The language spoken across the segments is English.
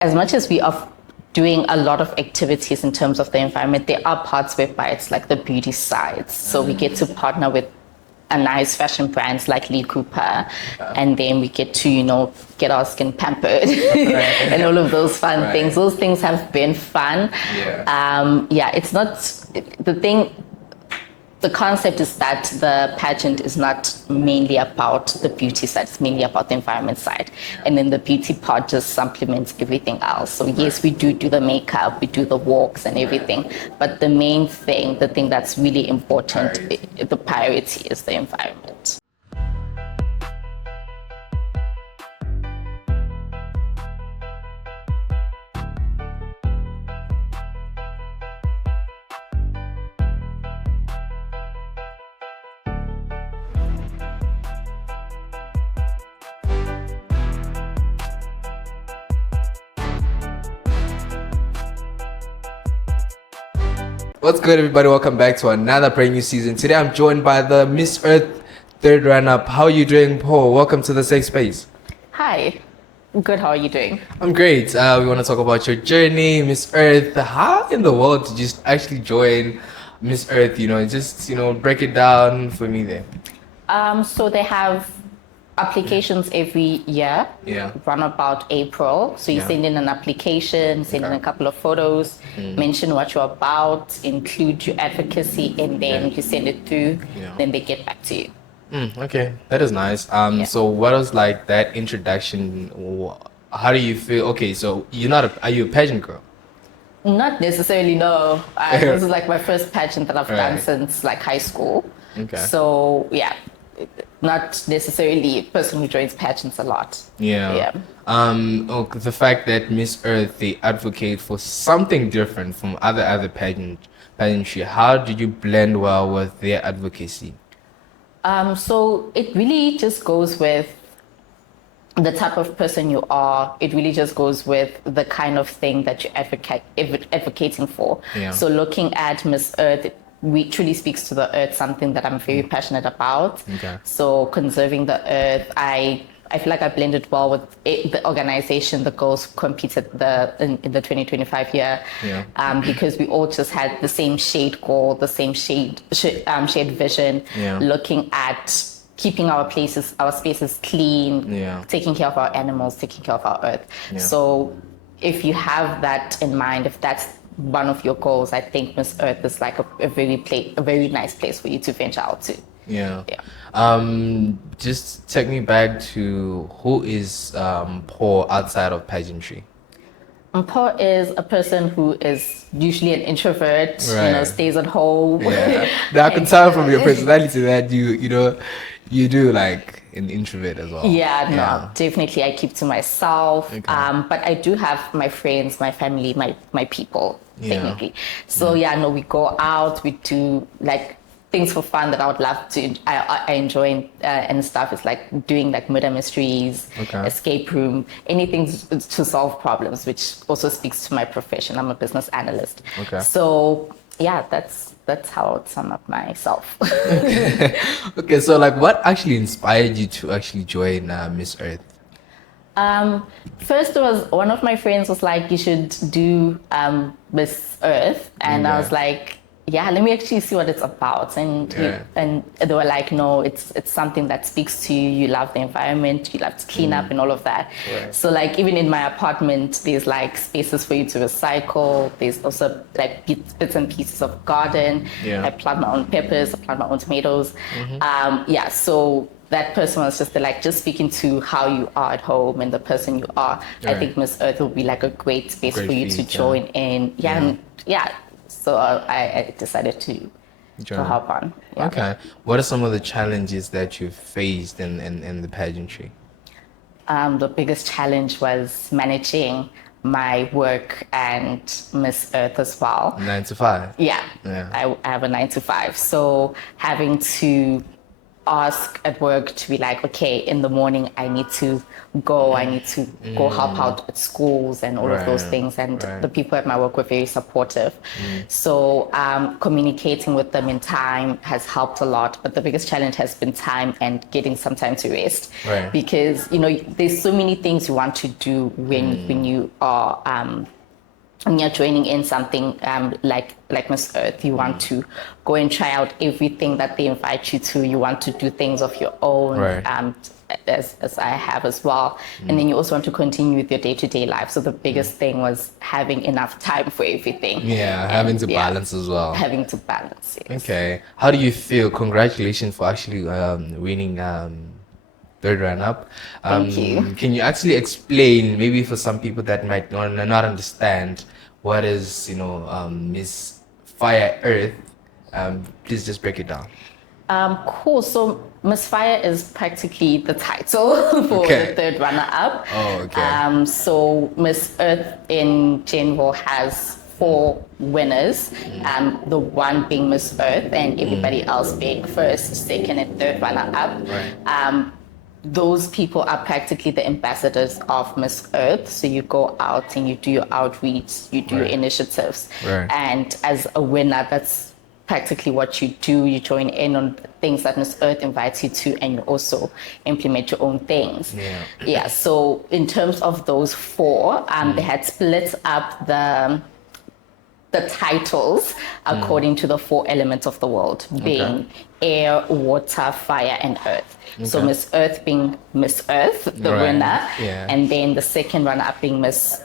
as much as we are doing a lot of activities in terms of the environment, there are parts whereby it's like the beauty sides. So we get to partner with a nice fashion brands like Lee Cooper, and then we get to, get our skin pampered and all of those fun things. Those things have been fun. It's not the thing. The concept is that the pageant is not mainly about the beauty side, it's mainly about the environment side. And then the beauty part just supplements everything else. So yes, we do the makeup, we do the walks and everything. But the main thing, the thing that's really important, the priority is the environment. What's good, everybody? Welcome back to another brand new season. Today I'm joined by the Miss Earth third runner-up. How are you doing, Mpho? Welcome to the safe space. Hi, good. How are you doing? I'm great. We want to talk about your journey, Miss Earth. How in the world did you actually join Miss Earth? Break it down for me there. So they have applications every year, run about April. So you send in an application, send in a couple of photos, mention what you're about, include your advocacy, and then you send it through, then they get back to you. Okay, that is nice. So what was like that introduction? How do you feel? Okay, so are you a pageant girl? Not necessarily, no. This is like my first pageant that I've done since like high school. Okay. So yeah, not necessarily a person who joins pageants a lot. The fact that Miss Earth, they advocate for something different from other pageantry. How do you blend well with their advocacy? So it really just goes with the type of person you are. It really just goes with the kind of thing that you're advocating for. So looking at Miss Earth, we truly speaks to the earth, something that I'm very passionate about. So conserving the earth, I feel like I blended well with the organization, the girls who competed in the 2025 year, because we all just had the same shade goal, the same shared vision, looking at keeping our spaces clean, taking care of our animals, taking care of our earth. So if you have that in mind, if that's one of your goals, I think Miss Earth is like a very nice place for you to venture out to. Just take me back to who is Mpho outside of pageantry. Mpho is a person who is usually an introvert, stays at home. Now I can tell from your personality that you do like an introvert as well. No, definitely I keep to myself. But I do have my friends, my family, my people, technically. So we go out, we do like things for fun that I would love to. I enjoy and stuff. It's like doing like murder mysteries, escape room, anything to solve problems, which also speaks to my profession. I'm a business analyst. So that's how I would sum up myself. Okay, so like what actually inspired you to actually join Miss Earth? First was one of my friends was like, you should do Miss Earth, and I was like, let me actually see what it's about. And and they were like, no, it's something that speaks to you. You love the environment, you love to clean up and all of that. So like even in my apartment, there's like spaces for you to recycle. There's also like bits and pieces of garden. I plant my own peppers, I plant my own tomatoes. So that person was just speaking to how you are at home and the person you are. I think Miss Earth will be like a great space for you to join in. So I decided to hop on. Okay. What are some of the challenges that you've faced in the pageantry? The biggest challenge was managing my work and Miss Earth as well. 9 to 5? I have a 9 to 5. So having to ask at work to be like, okay, in the morning I need to go help out at schools and all of those Right. things. And Right. the people at my work were very supportive. So communicating with them in time has helped a lot. But the biggest challenge has been time and getting some time to rest. Right. Because, there's so many things you want to do when you are when you're joining in something like Miss Earth. You want to go and try out everything that they invite you to. You want to do things of your own, Right. as I have as well. And then you also want to continue with your day-to-day life. So the biggest thing was having enough time for everything. Yeah, And, having to balance as well. Having to balance, yes. Okay. How do you feel? Congratulations for actually winning third run up. Thank you. Can you actually explain, maybe for some people that might not understand, what is Miss Fire Earth? Please just break it down. Cool. So Miss Fire is practically the title for Okay. the third runner-up. Oh, okay. So Miss Earth in general has 4 winners. The one being Miss Earth, and everybody else being first, second, and third runner-up. Right. Those people are practically the ambassadors of Miss Earth. So you go out and you do your outreach, you do your Right. initiatives. Right. And as a winner, that's practically what you do. You join in on things that Miss Earth invites you to, and you also implement your own things. Yeah. Yeah. So in terms of those 4, they had split up the titles according to the 4 elements of the world, being air, water, fire, and earth. So Okay. Miss Earth being Miss Earth, the Right. winner, Yeah. and then the second runner-up being Miss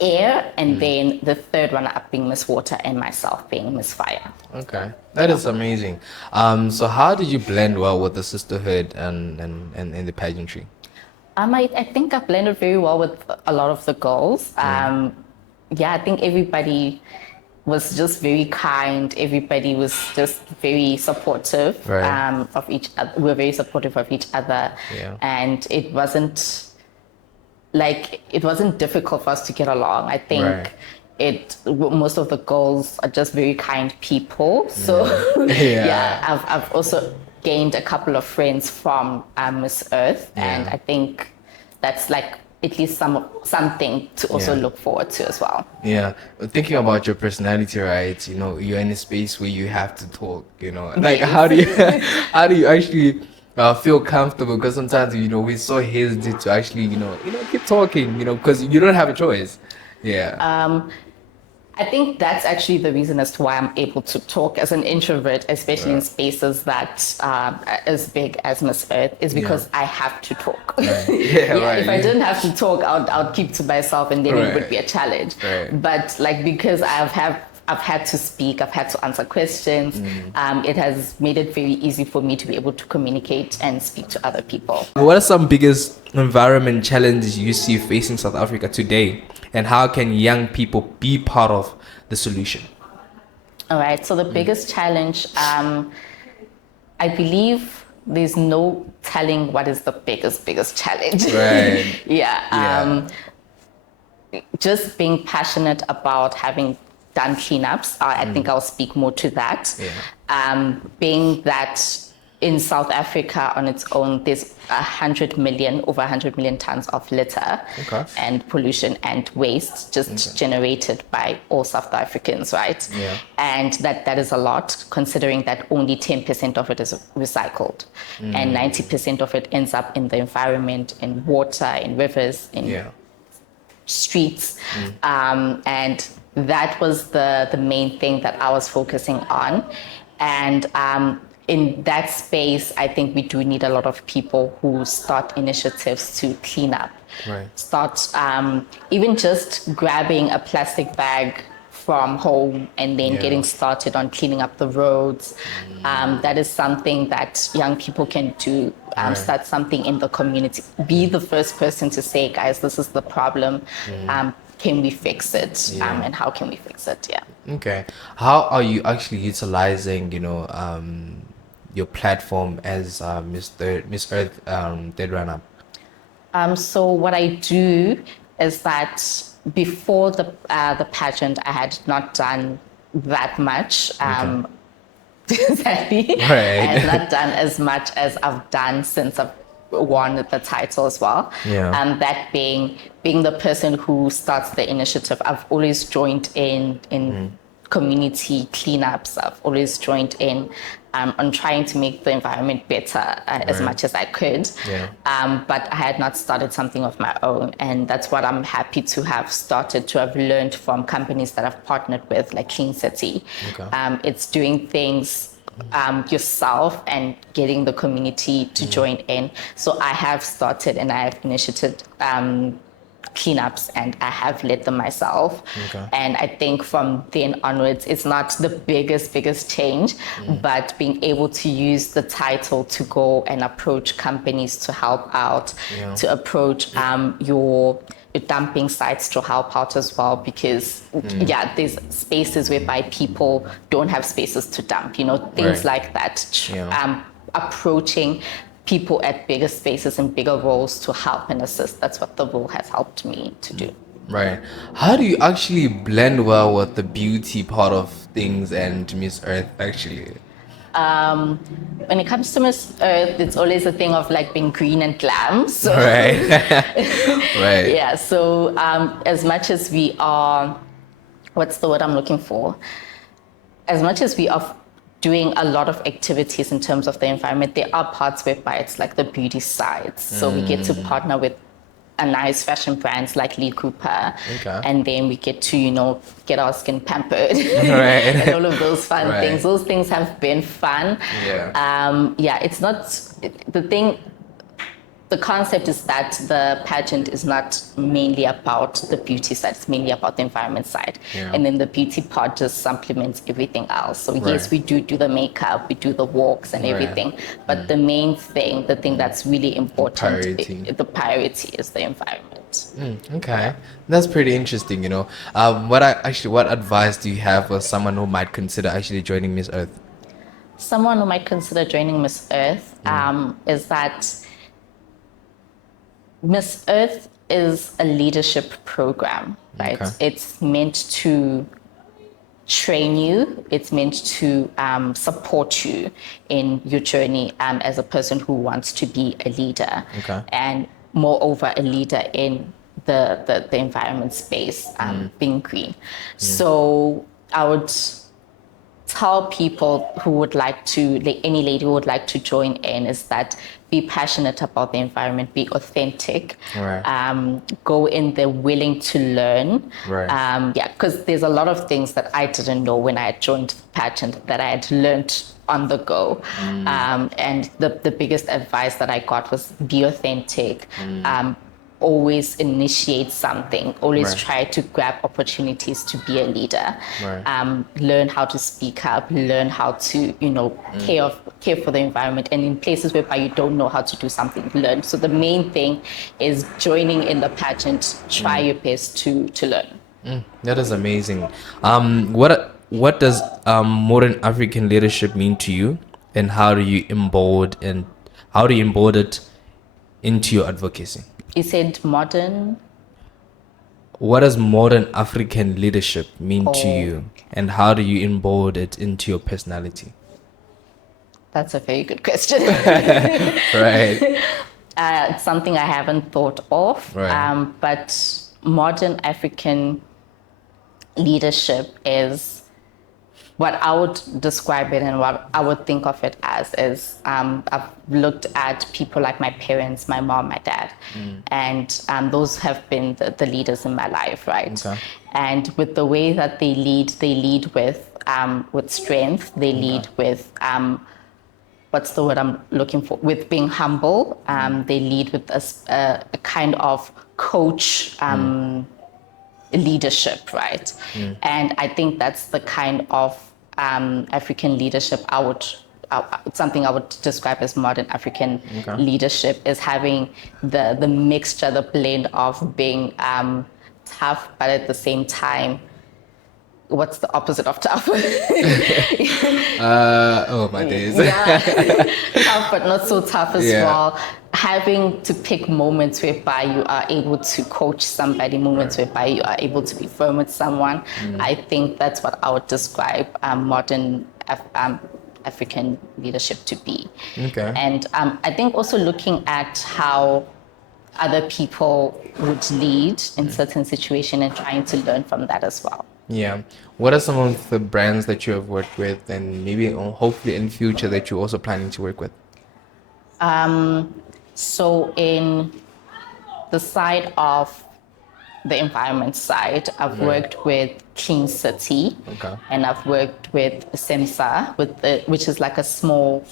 Air, and then the third runner-up being Miss Water, and myself being Miss Fire. Okay, that is amazing. So how did you blend well with the sisterhood and the pageantry? I think I blended very well with a lot of the girls. I think everybody was just very kind. Everybody was just very supportive Right. of each other. We're very supportive of each other. Yeah. And it wasn't difficult for us to get along. I think Right. most of the girls are just very kind people. So Yeah. I've also gained a couple of friends from Miss Earth, and Yeah. I think that's like at least something to also Yeah. look forward to as well. Yeah, thinking about your personality, right? You're in a space where you have to talk. Like Yes. how do you how do you actually feel comfortable? Because sometimes we're so hesitant to actually keep talking. Because you don't have a choice. Yeah. I think that's actually the reason as to why I'm able to talk as an introvert, especially in spaces that are as big as Miss Earth, is because I have to talk. Right. Yeah, right. If I didn't have to talk, I'd keep to myself, and then it would Right. be a challenge. Right. But because I've had to speak, I've had to answer questions, it has made it very easy for me to be able to communicate and speak to other people. What are some biggest environment challenges you see facing South Africa today, and how can young people be part of the solution? All right. So the biggest challenge, I believe there's no telling what is the biggest challenge. Right. Yeah. Just being passionate about having done cleanups. I think I'll speak more to that. Yeah. Being that in South Africa on its own, there's over 100 million tons of litter Okay. and pollution and waste just generated by all South Africans, right? Yeah. And that is a lot, considering that only 10% of it is recycled, and 90% of it ends up in the environment, in water, in rivers, in Yeah. streets. And that was the main thing that I was focusing on. And in that space, I think we do need a lot of people who start initiatives to clean up. Right. Start even just grabbing a plastic bag from home and then getting started on cleaning up the roads. That is something that young people can do. Start something in the community. Be the first person to say, guys, this is the problem. Can we fix it? And how can we fix it? Yeah. Okay. How are you actually utilizing, your platform as Miss Earth Dead Run Up? So what I do is that before the pageant, I had not done that much sadly. Right. I have not done as much as I've done since I've won the title as well. Yeah. That being the person who starts the initiative, I've always joined in community cleanups. I've always joined in on trying to make the environment better as much as I could. Yeah. But I had not started something of my own. And that's what I'm happy to have started, to have learned from companies that I've partnered with, like Clean City. Okay. It's doing things yourself and getting the community to join in. So I have started and I have initiated cleanups, and I have led them myself. Okay. And I think from then onwards, it's not the biggest change, but being able to use the title to go and approach companies to help out, to approach your dumping sites to help out as well, because there's spaces whereby people don't have spaces to dump, things like that. Approaching people at bigger spaces and bigger roles to help and assist. That's what the role has helped me to do. Right. How do you actually blend well with the beauty part of things and Miss Earth actually? When it comes to Miss Earth, it's always a thing of like being green and glam. So, Right. Right. Yeah. So as much as we are, what's the word I'm looking for? As much as we are doing a lot of activities in terms of the environment, there are parts whereby it's like the beauty sides. So we get to partner with a nice fashion brands like Lee Cooper. Okay. And then we get to, get our skin pampered Right. and all of those fun Right. things. Those things have been fun. Yeah. It's not the thing. The concept is that the pageant is not mainly about the beauty side, it's mainly about the environment side. Yeah. And then the beauty part just supplements everything else. So yes, we do the makeup, we do the walks and everything, but the main thing, the thing that's really important, the priority is the environment. Okay, that's pretty interesting. What advice do you have for someone who might consider actually joining Miss Earth? Someone who might consider joining Miss Earth is that Miss Earth is a leadership program, right? Okay. It's meant to train you. It's meant to support you in your journey as a person who wants to be a leader. Okay. And moreover, a leader in the environment space, being green. So I would tell people who would like to, any lady who would like to join in, is that be passionate about the environment, be authentic, go in there willing to learn. Because there's a lot of things that I didn't know when I had joined the pageant that I had learned on the go. And the biggest advice that I got was be authentic. Always initiate something, always try to grab opportunities to be a leader, learn how to speak up, learn how to, care for the environment, and in places whereby you don't know how to do something, learn. So the main thing is joining in the pageant, try your best to learn. That is amazing. What does modern African leadership mean to you, and how do you embody it into your advocacy? You said modern. What does modern African leadership mean to you, and how do you embody it into your personality? That's a very good question. Right. It's something I haven't thought of. But modern African leadership is, what I would describe it and what I would think of it as is, I've looked at people like my parents, my mom, my dad, and those have been the leaders in my life, right? Okay. And with the way that they lead with strength. They lead with, what's the word I'm looking for? With being humble. They lead with a kind of coach leadership, right? And I think that's the kind of African leadership something I would describe as modern African leadership, is having the mixture, the blend of being tough, but at the same time, what's the opposite of tough? Oh my days. Tough, but not so tough as well. Having to pick moments whereby you are able to coach somebody, moments whereby you are able to be firm with someone. I think that's what I would describe modern African leadership to be. Okay. And I think also looking at how other people would lead in certain situations and trying to learn from that as well. Yeah. What are some of the brands that you have worked with, and maybe hopefully in future that you're also planning to work with? So in the side of the environment side, I've worked with Clean City, Okay. and I've worked with SEMSA, which is like a small.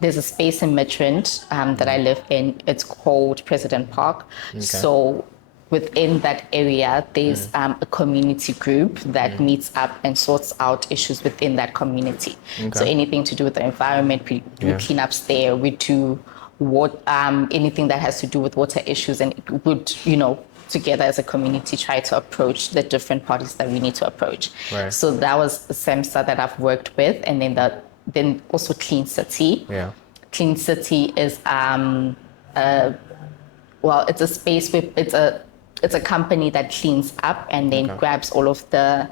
There's a space in Midrand that I live in. It's called President Park. So within that area, there's a community group that meets up and sorts out issues within that community. So anything to do with the environment, we clean ups there. We do anything that has to do with water issues, and it would, together as a community, try to approach the different parties that we need to approach. Right. So that was the SEMSA that I've worked with, and then also Clean City. Yeah. Clean City is it's a space with it's a company that cleans up and then grabs all of the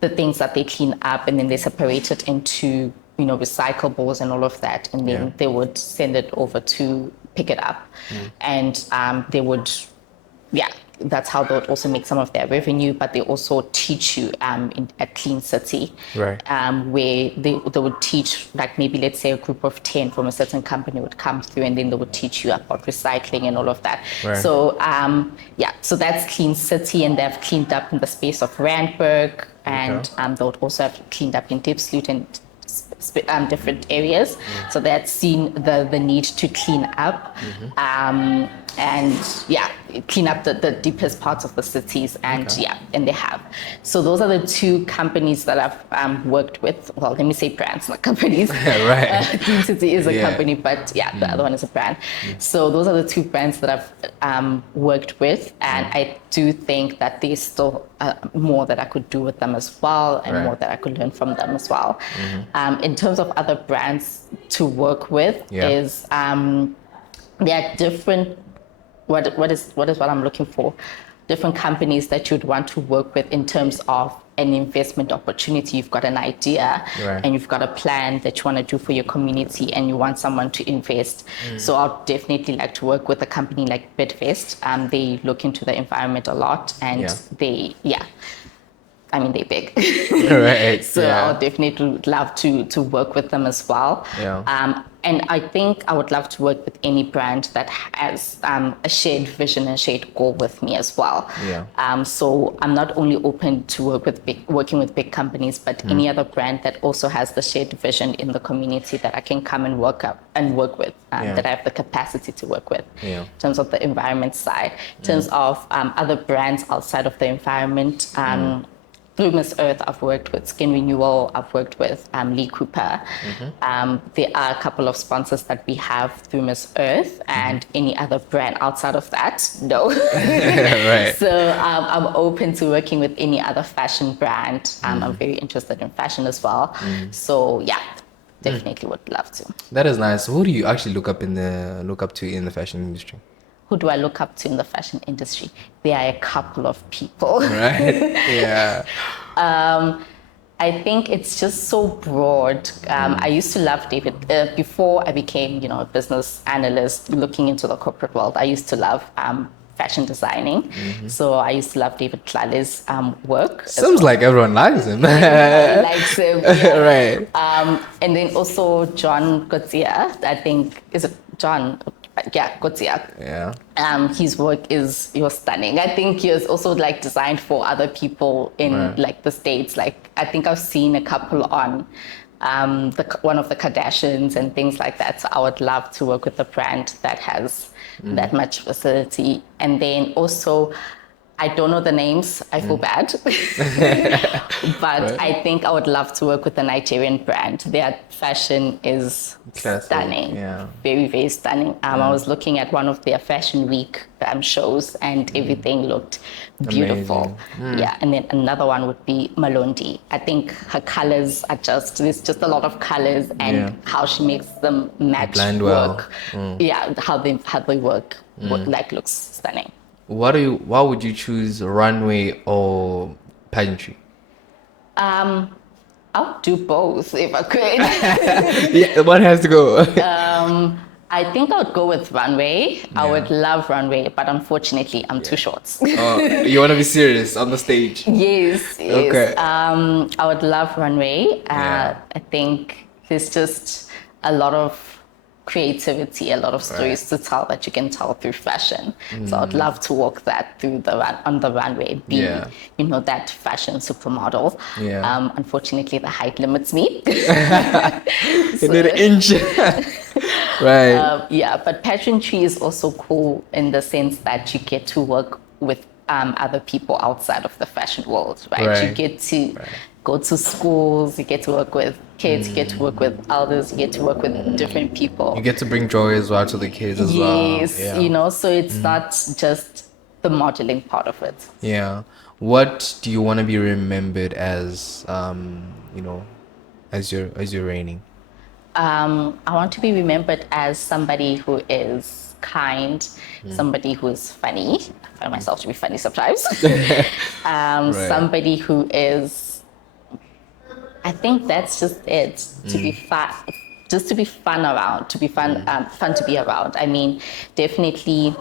things that they clean up, and then they separate it into recyclables and all of that, and then they would send it over to pick it up, and they would that's how they would also make some of their revenue. But they also teach you at Clean City, right, where they would teach, like, maybe let's say a group of 10 from a certain company would come through, and then they would teach you about recycling and all of that. Right. So so that's Clean City, and they've cleaned up in the space of Randburg, and they would also have cleaned up in Diepsloot and different areas. So they had seen the need to clean up, and clean up the deepest parts of the cities, and and they have. So those are the two companies that I've worked with. Well, let me say brands, not companies. Right. Clean City is a company, but the other one is a brand. So those are the two brands that I've worked with, and I do think that there's still more that I could do with them as well, and more that I could learn from them as well. In terms of other brands to work with, is there are different. What is what I'm looking for? Different companies that you'd want to work with in terms of an investment opportunity. You've got an idea, and you've got a plan that you want to do for your community, and you want someone to invest. So I'd definitely like to work with a company like Bidvest. They look into the environment a lot, and they're big. Right. So I would definitely love to work with them as well. And I think I would love to work with any brand that has a shared vision and shared goal with me as well. So I'm not only open to working with big companies, but any other brand that also has the shared vision in the community that I can come and work with, that I have the capacity to work with. In terms of the environment side, in terms of other brands outside of the environment, through Miss Earth, I've worked with Skin Renewal, I've worked with Lee Cooper. There are a couple of sponsors that we have through Miss Earth, and any other brand outside of that, no. Right. So I'm open to working with any other fashion brand. I'm very interested in fashion as well. So definitely would love to. That is nice. Who do you actually look up to in the fashion industry? Who do I look up to in the fashion industry? There are a couple of people. Right. Yeah. I think it's just so broad. I used to love David before I became, a business analyst looking into the corporate world. I used to love fashion designing. So I used to love David Tlale's work. Seems like everyone likes him. Everybody likes him. Right. And then also John Gotsia, I think, is it John? Gotsia. Yeah. His work was stunning. I think he was also designed for other people in the States. I think I've seen a couple on one of the Kardashians and things like that. So I would love to work with a brand that has that much facility. And then also, I don't know the names. I feel bad. But I think I would love to work with a Nigerian brand. Their fashion is stunning. Yeah. Very, very stunning. I was looking at one of their Fashion Week shows, and everything looked beautiful. And then another one would be Malondi. I think her colors are there's just a lot of colors, and how she makes them match blend work. well. How they work looks stunning. Why would you choose runway or pageantry? I I'll do both if I could. Yeah, one has to go. I think I would go with runway. I would love runway, but unfortunately, I'm too short. Oh, you want to be serious on the stage? Yes. Okay. I would love runway. Yeah. I think there's just a lot of creativity, a lot of stories to tell that you can tell through fashion. So I'd love to walk that through on the runway, be that fashion supermodel. Yeah. Unfortunately, the height limits me. You need an inch. Right. Yeah, but pageantry is also cool in the sense that you get to work with other people outside of the fashion world, right? You get to go to schools, you get to work with kids, you get to work with elders, you get to work with different people. You get to bring joy as well to the kids as well. Yes, so it's not just the modeling part of it. Yeah. What do you want to be remembered as, as you're reigning? I want to be remembered as somebody who is kind, somebody who is funny. I find myself to be funny sometimes. Somebody who is, I think that's just it, to be fun, just to be fun around, to be fun, fun to be around. I mean, definitely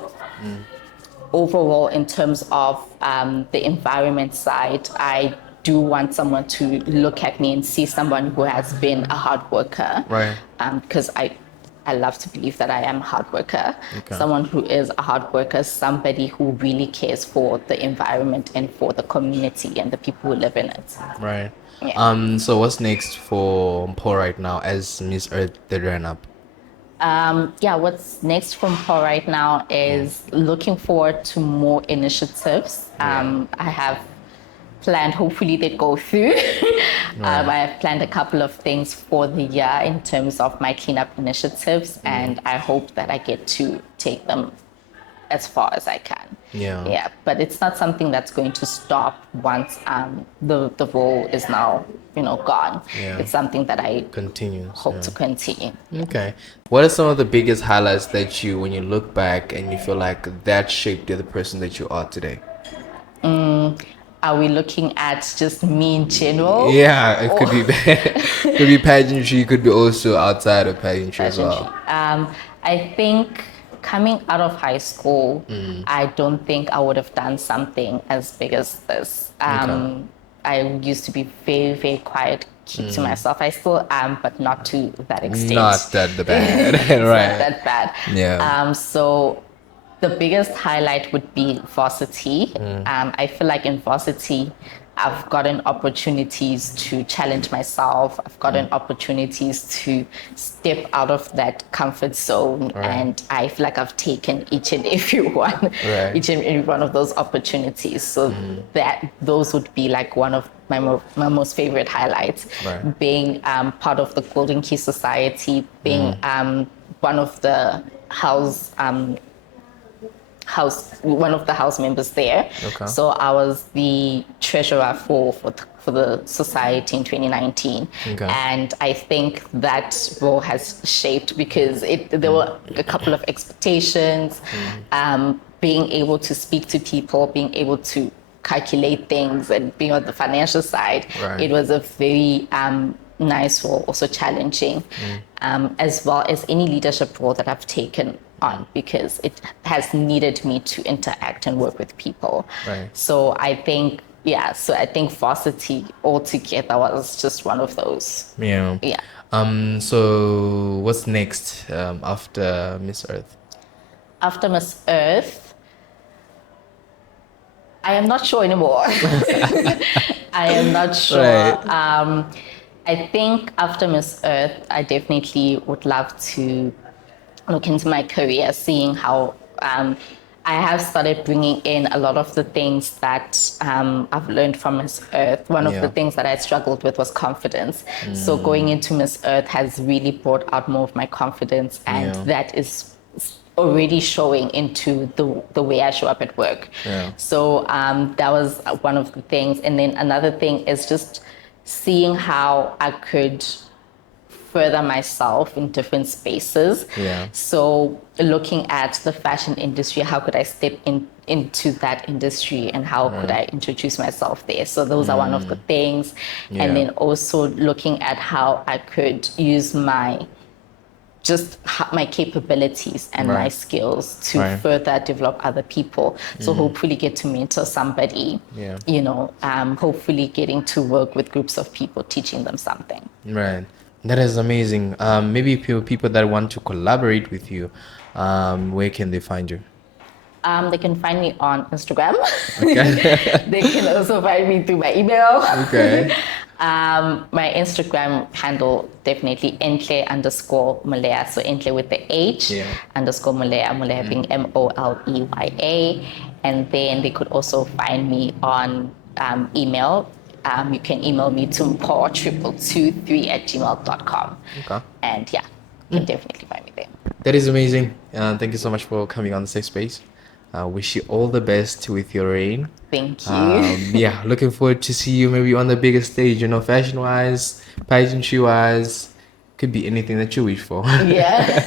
overall in terms of the environment side, I do want someone to look at me and see someone who has been a hard worker. Right. Because I love to believe that I am a hard worker. Okay. Someone who is a hard worker, somebody who really cares for the environment and for the community and the people who live in it. Right. Yeah. So what's next for Mpho right now as Miss Earth the run-up? What's next from Mpho right now is looking forward to more initiatives. I have planned, hopefully they go through. I have planned a couple of things for the year in terms of my cleanup initiatives, and I hope that I get to take them as far as I can. Yeah, but it's not something that's going to stop once the role is now gone. It's something that I hope to continue. Okay. What are some of the biggest highlights that when you look back and you feel like that shaped you the person that you are today? Are we looking at just me in general? Yeah, it could be could be pageantry, it could be also outside of pageantry as well. I think coming out of high school, I don't think I would have done something as big as this. I used to be very, very quiet, keep to myself. I still am, but not to that extent. Not that bad, right? Not that bad. Yeah. So the biggest highlight would be varsity. I feel like in varsity, I've gotten opportunities to challenge myself. I've gotten opportunities to step out of that comfort zone. And I feel like I've taken each and every one, each and every one of those opportunities. So those would be like one of my most favorite highlights. Being part of the Golden Key Society, being one of the one of the house members there. So I was the treasurer for the society in 2019. And I think that role has shaped because there were a couple of expectations, being able to speak to people, being able to calculate things and being on the financial side. It was a very nice role, also challenging, as well as any leadership role that I've taken on, because it has needed me to interact and work with people. So I think varsity altogether was just one of those. So what's next after Miss Earth? After Miss Earth, I am not sure anymore. I am not sure. I think after Miss Earth, I definitely would love to look into my career, seeing how I have started bringing in a lot of the things that I've learned from Miss Earth. One of the things that I struggled with was confidence. So going into Miss Earth has really brought out more of my confidence, and that is already showing into the way I show up at work. So that was one of the things. And then another thing is just seeing how I could further myself in different spaces. Yeah. So looking at the fashion industry, how could I step into that industry and how could I introduce myself there? So those are one of the things. Yeah. And then also looking at how I could use my capabilities and my skills to further develop other people. So hopefully get to mentor somebody, Yeah. you know, hopefully getting to work with groups of people, teaching them something. Right. That is amazing. Maybe people that want to collaborate with you, where can they find you? They can find me on Instagram. Okay. They can also find me through my email. Okay. My Instagram handle definitely _Moleya. So Entle with the H _Moleya, Moleya being Moleya. And then they could also find me on email. You can email me to mpho2223@gmail.com. Okay. And yeah, you can definitely find me there. That is amazing. Thank you so much for coming on the safe space. Wish you all the best with your reign. Thank you. Yeah, looking forward to see you maybe on the biggest stage, you know, fashion wise, pageantry wise. Could be anything that you wish for. Yeah.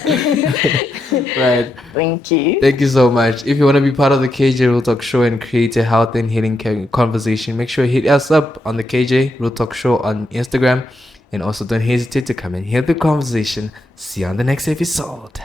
Right. Thank you. Thank you so much. If you want to be part of the KJ Real Talk Show and create a health and healing conversation, make sure you hit us up on the KJ Real Talk Show on Instagram. And also don't hesitate to come and hear the conversation. See you on the next episode.